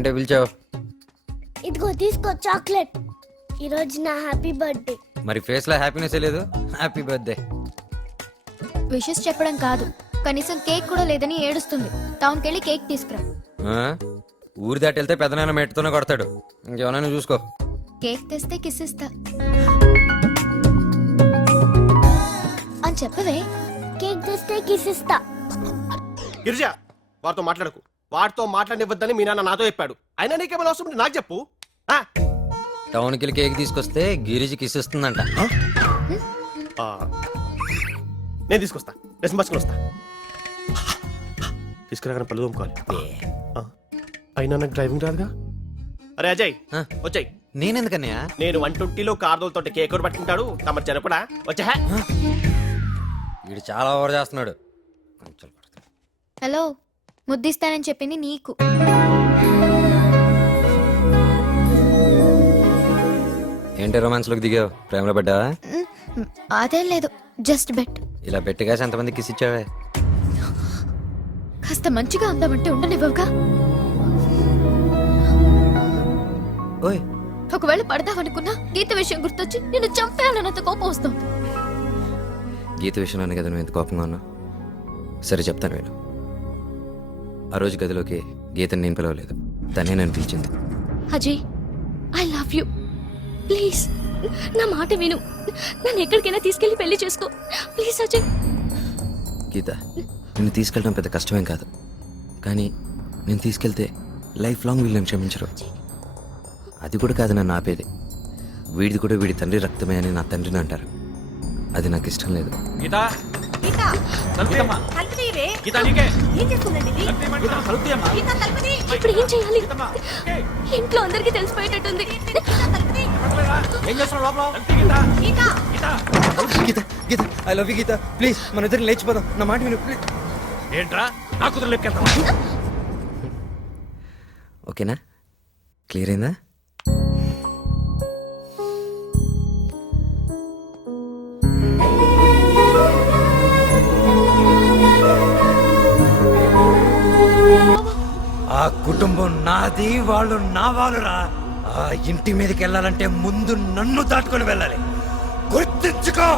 ఏంటో పిలిచావు? ఇదిగో తీసుకో చాక్లెట్. ఈరోజు నా హ్యాపీ బర్త్డే. మరి ఫేస్ లో హ్యాపీనెస్ లేదు. Happy birthday. విషెస్ చెప్పడం కాదు, కనీసం కేక్ కూడా లేదని ఏడుస్తుంది. టౌన్కి వెళ్ళి కేక్ తీసుకురా. ఊరి దాటి వెళ్తే పెద్దనాన్న మెట్టుతోనే కొడతాడు. ఇంకేమన్నా చూసుకో. కేక్ తెస్తే కిస్ ఇస్తా అని చెప్పవే. కేక్ తెస్తే కిస్ ఇస్తా. గిరిజ, వాడితో మాట్లాడకు. వాడితో మాట్లాడివ్వద్దని మీ నాన్న నాతో చెప్పాడు. అయినా నీకేమైనా అవసరం ఉంటే నాకు చెప్పు. టౌన్కి వెళ్ళి కేక్ తీసుకొస్తే గిరిజి కిస్ ఇస్తుందంట. నేను తీసుకొస్తా. డ్రెస్ మార్చుకొని వస్తా. తీసుకురాగానే పళ్ళు తోముకోవాలి. అయినా నాకు డ్రైవింగ్ రాదుగా. అరే అజయ్, వచ్చాయి. నేనెందుకన్నయ్యా? నేను 120లో కార్దోలతో కేక్ కూడా పట్టుకుంటాడు. తమ జనపడా వచ్చా. వీడు చాలా ఓవర్ చేస్తున్నాడు. హలో, ముద్దిస్తానని చెప్పింది నీకు. ఏంటి రొమాన్స్ లోకి దిగావు? ప్రేమలో పడ్డావా? అదేం లేదు, జస్ట్ బెట్. ఇలా పెట్టిగాసి ఎంతమంది కిస్ ఇచ్చావే? కాస్త మంచిగా ఉందామంటే ఉండనివ్వగా. ఓయ్, ఒకవేళ పడదామనుకున్నా గీత విషయం గుర్తొచ్చి నిన్ను చంపేయాలన్నంత కోపం వస్తుంది. గీత విషయంలోనే కదా నువ్వు ఎంత కోపంగా ఉన్నా? సరే చెప్తాను నేను. ఆ రోజు గదిలోకి గీతని నేను పిలవలేదు, తనే నన్ను పిలిచింది. Ajay, I love you. Please నా మాట విను. నన్ను ఎక్కడికైనా తీసుకెళ్లి పెళ్లి చేసుకో ప్లీజ్ అజయ్. గీత, నిన్ను తీసుకెళ్ళడం పెద్ద కష్టమేం కాదు, కానీ నేను తీసుకెళ్తే లైఫ్ లాంగ్ వీళ్ళని క్షమించరు. అది కూడా కాదు నన్ను ఆపేది. వీడిది కూడా వీడి తండ్రి రక్తమే అని నా తండ్రిని అంటారు. అది నాకు ఇష్టం లేదు. ఇప్పుడు ఏం చేయాలి? ఇంట్లో అందరికీ తెలిసిపోయేటట్టుంది. Geeta, Geeta, I love you Geeta. Please మన ఇద్దరు లేచిపోదాం. నా మాట విను ప్లీజ్. ఏంట్రా నా కుదురు లేపుకెళ్తావా? ఓకేనా? క్లియర్ అయిందా? ఆ కుటుంబం నాది, వాళ్ళు నా వాళ్ళురా. ఆ ఇంటి మీదకి వెళ్ళాలంటే ముందు నన్ను దాటుకొని వెళ్ళాలి. గుర్తించుకో.